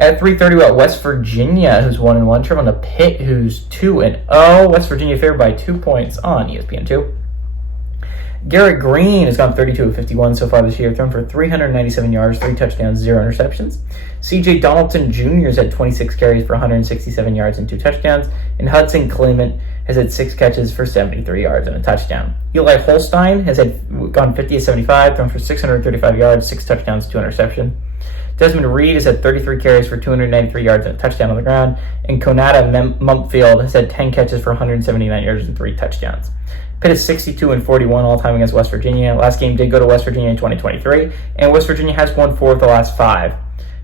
At 3:30, we got West Virginia, who's 1-1, traveling to Pitt, who's 2-0. West Virginia favored by 2 points on ESPN2. Garrett Green has gone 32 of 51 so far this year, thrown for 397 yards, 3 touchdowns, 0 interceptions. CJ Donaldson Jr. has had 26 carries for 167 yards and 2 touchdowns. And Hudson Clement has had 6 catches for 73 yards and a touchdown. Eli Holstein has gone 50 of 75, thrown for 635 yards, 6 touchdowns, 2 interceptions. Desmond Reed has had 33 carries for 293 yards and a touchdown on the ground. And Konata Mumpfield has had 10 catches for 179 yards and 3 touchdowns. Pitt is 62-41 all-time against West Virginia. Last game did go to West Virginia in 2023, and West Virginia has won 4 of the last 5.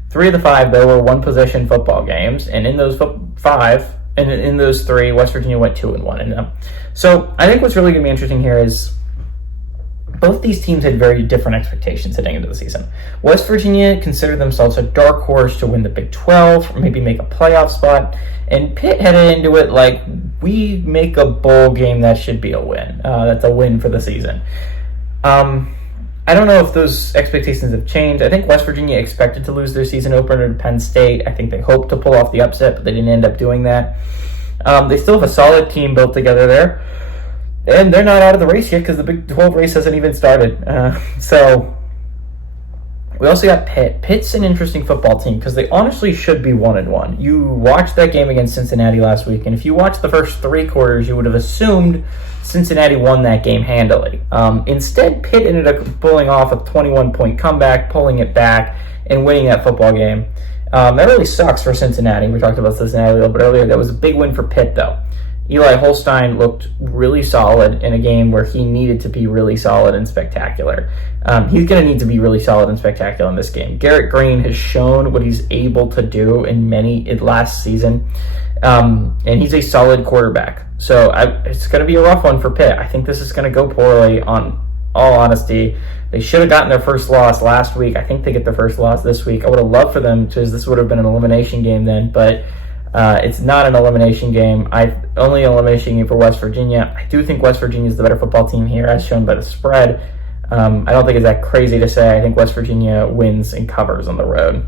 3 of the 5, though, were one-possession football games, and in those 5, and in those 3, West Virginia went 2-1 in them. So I think what's really going to be interesting here is both these teams had very different expectations heading into the season. West Virginia considered themselves a dark horse to win the Big 12, or maybe make a playoff spot, and Pitt headed into it like, we make a bowl game, that should be a win. That's a win for the season. I don't know if those expectations have changed. I think West Virginia expected to lose their season opener to Penn State. I think they hoped to pull off the upset, but they didn't end up doing that. They still have a solid team built together there. And they're not out of the race yet because the Big 12 race hasn't even started. So we also got Pitt. Pitt's an interesting football team because they honestly should be 1-1. You watched that game against Cincinnati last week, and if you watched the first 3 quarters, you would have assumed Cincinnati won that game handily. Instead, Pitt ended up pulling off a 21-point comeback, pulling it back, and winning that football game. That really sucks for Cincinnati. We talked about Cincinnati a little bit earlier. That was a big win for Pitt, though. Eli Holstein looked really solid in a game where he needed to be really solid and spectacular. He's going to need to be really solid and spectacular in this game. Garrett Green has shown what he's able to do in last season, and he's a solid quarterback. So it's going to be a rough one for Pitt. I think this is going to go poorly, on all honesty. They should have gotten their first loss last week. I think they get their first loss this week. I would have loved for them, because this would have been an elimination game then, but it's not an elimination game. Only elimination game for West Virginia. I do think West Virginia is the better football team here, as shown by the spread. I don't think it's that crazy to say. I think West Virginia wins and covers on the road.